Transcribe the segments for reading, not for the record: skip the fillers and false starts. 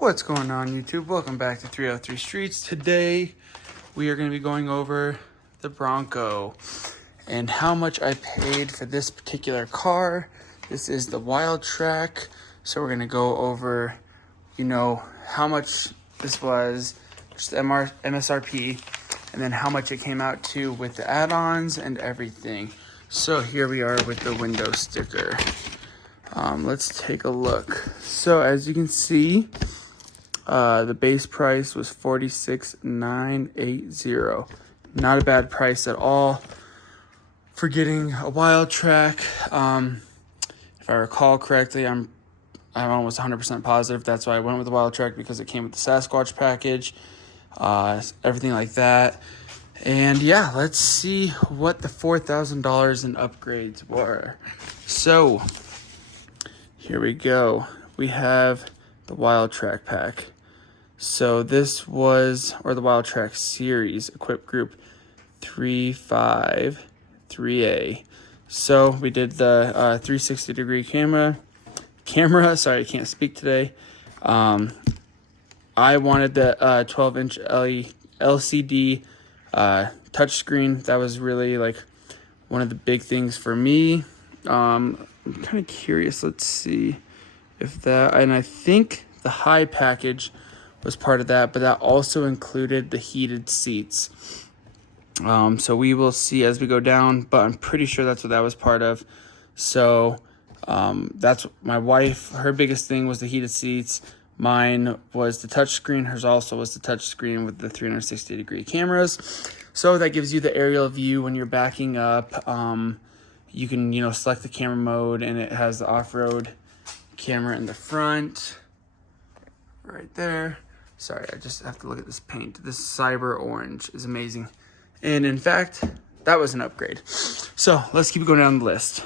What's going on, YouTube? Welcome back to 303 Streets. Today we are going to be going over the Bronco and how much I paid for this particular car. This is the Wildtrak, so we're going to go over, how much this was, just MSRP, and then how much it came out to with the add-ons and everything. So here we are with the window sticker. Let's take a look. So as you can see, the base price was $46,980. Not a bad price at all for getting a Wildtrak. If I recall correctly, I'm almost 100% positive that's why I went with the Wildtrak, because it came with the Sasquatch package, everything like that. And yeah, let's see what the $4,000 in upgrades were. So here we go. We have the Wildtrak pack. So this was, or the Wildtrak series, equip group 353A. So we did the 360 degree camera, sorry, I can't speak today. I wanted the 12-inch LCD touchscreen. That was really like one of the big things for me. I'm kind of curious, let's see if that, and I think the high package was part of that, but that also included the heated seats. So we will see as we go down, but I'm pretty sure that's what that was part of. So that's my wife, her biggest thing was the heated seats. Mine was the touchscreen. Hers also was the touchscreen with the 360 degree cameras. So that gives you the aerial view when you're backing up. You can, select the camera mode, and it has the off-road camera in the front right there. Sorry, I just have to look at this paint. This cyber orange is amazing. And in fact, that was an upgrade. So let's keep going down the list.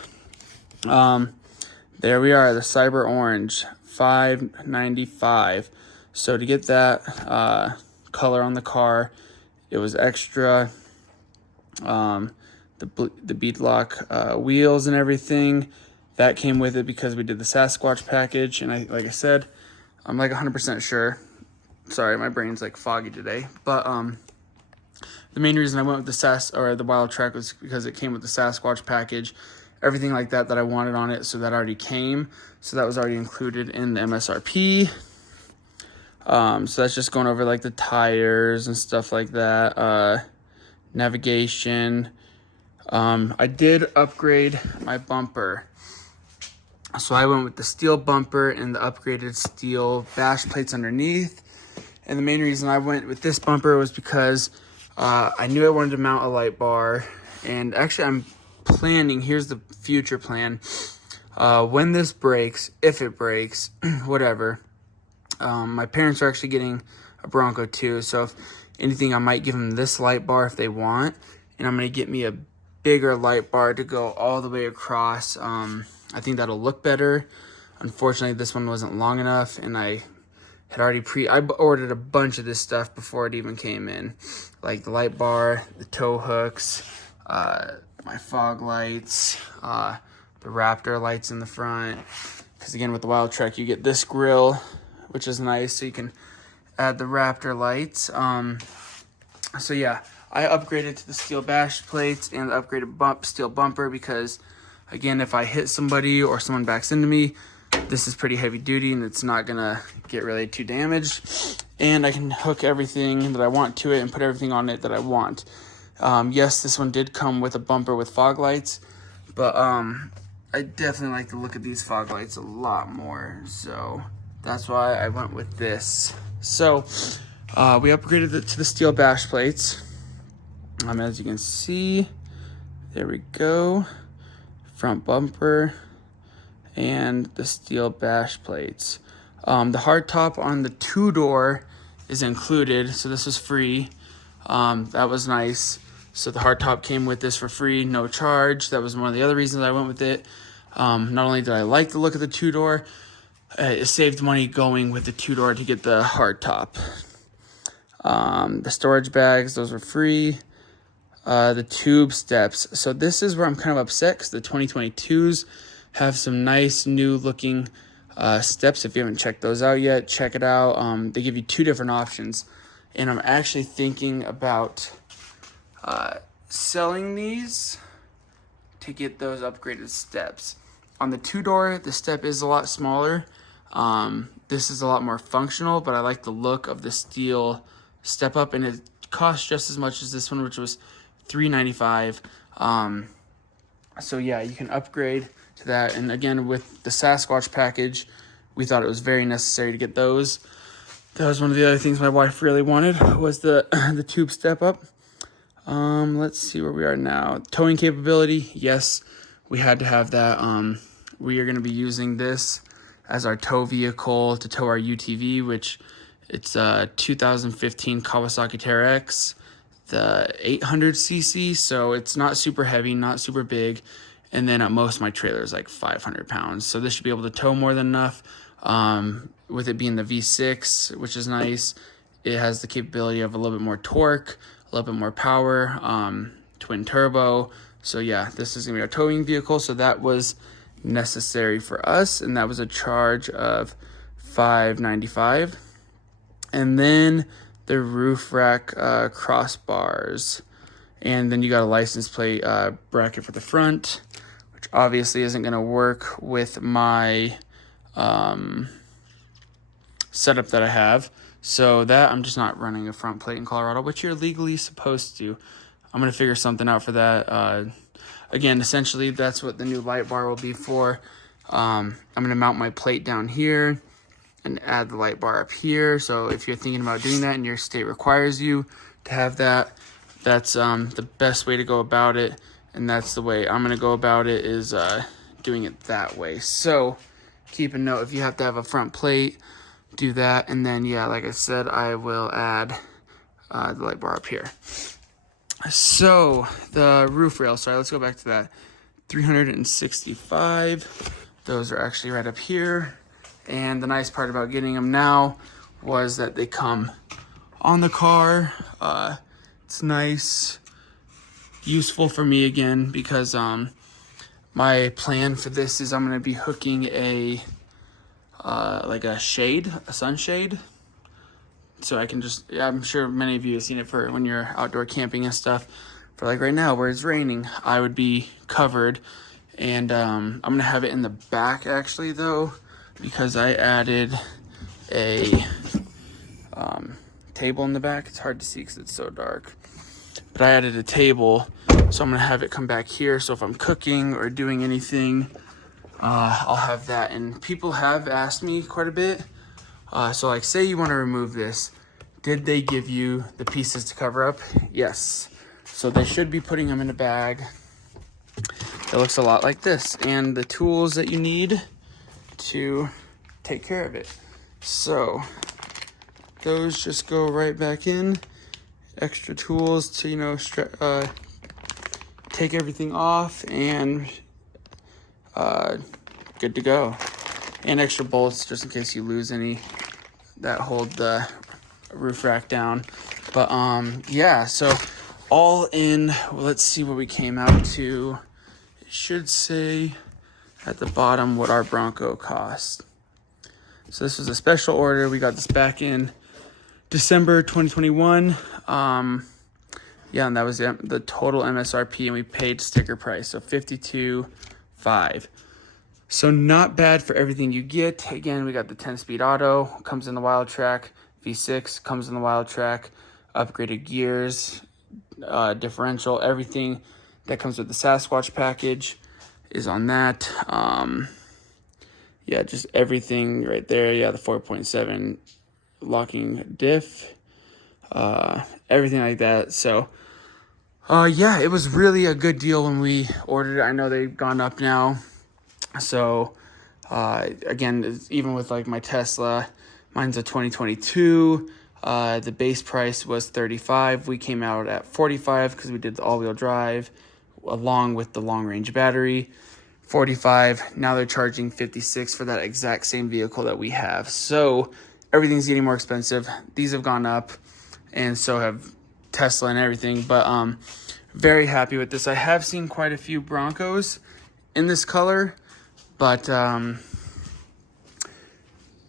There we are, the cyber orange, $595. So to get that color on the car, it was extra. The beadlock wheels and everything, that came with it because we did the Sasquatch package. And like I said, I'm like 100% sure. Sorry, my brain's like foggy today. But the main reason I went with the Wildtrak was because it came with the Sasquatch package, everything like that I wanted on it. So that already came. So that was already included in the MSRP. So that's just going over like the tires and stuff like that. Navigation. I did upgrade my bumper. So I went with the steel bumper and the upgraded steel bash plates underneath. And the main reason I went with this bumper was because I knew I wanted to mount a light bar. And actually I'm planning, here's the future plan. When this breaks, if it breaks, whatever. My parents are actually getting a Bronco too. So if anything, I might give them this light bar if they want. And I'm going to get me a bigger light bar to go all the way across. I think that'll look better. Unfortunately, this one wasn't long enough, and I had already I ordered a bunch of this stuff before it even came in, like the light bar, the tow hooks, my fog lights, the Raptor lights in the front. Because again, with the Wildtrak, you get this grill, which is nice, so you can add the Raptor lights. So yeah, I upgraded to the steel bash plates and the upgraded steel bumper because, again, if I hit somebody or someone backs into me, this is pretty heavy duty and it's not gonna get really too damaged. And I can hook everything that I want to it and put everything on it that I want. Yes, this one did come with a bumper with fog lights, but I definitely like to look at these fog lights a lot more. So that's why I went with this. So we upgraded it to the steel bash plates. As you can see, there we go. Front bumper and the steel bash plates. The hardtop on the two-door is included, so this is free. That was nice. So the hardtop came with this for free, no charge. That was one of the other reasons I went with it. Not only did I like the look of the two-door, it saved money going with the two-door to get the hardtop. The storage bags, those were free. The tube steps. So this is where I'm kind of upset because the 2022s have some nice new looking steps. If you haven't checked those out yet, check it out. They give you 2 different options, and I'm actually thinking about selling these to get those upgraded steps. On the 2-door, the step is a lot smaller. This is a lot more functional, but I like the look of the steel step up, and it costs just as much as this one, which was $395. So yeah, you can upgrade to that. And again, with the Sasquatch package, we thought it was very necessary to get those. That was one of the other things my wife really wanted, was the tube step up. Let's see where we are now. Towing capability, yes, we had to have that. We are going to be using this as our tow vehicle to tow our UTV, which it's a 2015 Kawasaki Terex, the 800cc, so it's not super heavy, not super big, and then at most my trailer is like 500 pounds, so this should be able to tow more than enough. With it being the V6, which is nice, it has the capability of a little bit more torque, a little bit more power, twin turbo. So yeah, this is gonna be our towing vehicle, so that was necessary for us, and that was a charge of $595. And then the roof rack crossbars, and then you got a license plate bracket for the front, which obviously isn't going to work with my setup that I have. So that I'm just not running a front plate in Colorado, which you're legally supposed to. I'm going to figure something out for that. Again, essentially that's what the new light bar will be for. I'm going to mount my plate down here and add the light bar up here. So if you're thinking about doing that and your state requires you to have that, that's the best way to go about it. And that's the way I'm gonna go about it, is doing it that way. So keep a note, if you have to have a front plate, do that. And then yeah, like I said, I will add the light bar up here. So the roof rail, sorry, let's go back to that. 365, those are actually right up here. And the nice part about getting them now was that they come on the car. It's nice, useful for me again, because my plan for this is I'm going to be hooking a like a shade, a sunshade. So I can just, yeah, I'm sure many of you have seen it for when you're outdoor camping and stuff. For like right now where it's raining, I would be covered. And I'm going to have it in the back actually though, because I added a table in the back. It's hard to see because it's so dark, but I added a table, so I'm gonna have it come back here, so if I'm cooking or doing anything, I'll have that. And people have asked me quite a bit, so like, say you want to remove this, did they give you the pieces to cover up? Yes, so they should be putting them in a bag that looks a lot like this, and the tools that you need to take care of it. So those just go right back in. Extra tools to, you know, take everything off, and good to go. And extra bolts just in case you lose any that hold the roof rack down. But yeah, so all in, well, let's see what we came out to. It should say at the bottom what our Bronco cost. So this was a special order. We got this back in December 2021. Yeah, and that was the total MSRP, and we paid sticker price, so $52,500. So not bad for everything you get. Again, we got the 10-speed auto, comes in the Wildtrak. V6 comes in the Wildtrak. Upgraded gears, differential, everything that comes with the Sasquatch package is on that. Yeah, just everything right there. Yeah, the 4.7 locking diff, everything like that. So yeah, it was really a good deal when we ordered it. I know they've gone up now. So again, even with like my Tesla, mine's a 2022. The base price was $35,000. We came out at $45,000 because we did the all-wheel drive along with the long-range battery. $45,000. Now they're charging $56,000 for that exact same vehicle that we have. So everything's getting more expensive. These have gone up, and so have Tesla and everything. But very happy with this. I have seen quite a few Broncos in this color, but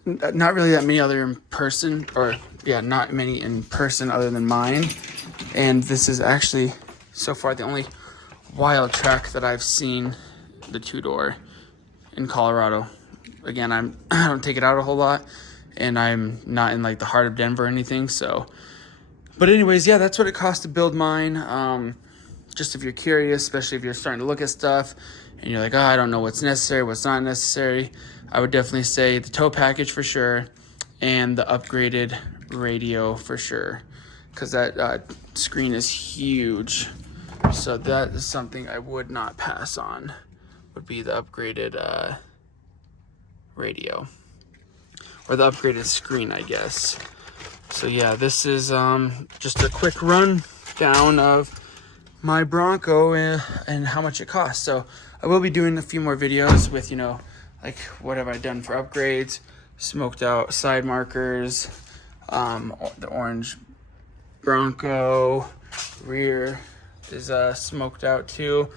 not really that many other in person, or yeah, not many in person other than mine. And this is actually so far the only Wildtrak that I've seen, the 2-door in Colorado. Again, I don't take it out a whole lot, and I'm not in like the heart of Denver or anything. So, but anyways, yeah, that's what it costs to build mine. Just if you're curious, especially if you're starting to look at stuff and you're like, oh, I don't know what's necessary, what's not necessary, I would definitely say the tow package for sure, and the upgraded radio for sure, because that screen is huge. So that is something I would not pass on, would be the upgraded radio, or the upgraded screen, I guess. So yeah, this is just a quick run down of my Bronco and how much it costs. So I will be doing a few more videos with, you know, like what have I done for upgrades, smoked out side markers, the orange Bronco rear is smoked out too.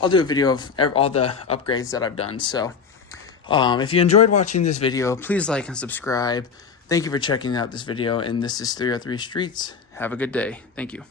I'll do a video of all the upgrades that I've done. So if you enjoyed watching this video, please like and subscribe. Thank you for checking out this video, and this is 303 Streets. Have a good day. Thank you.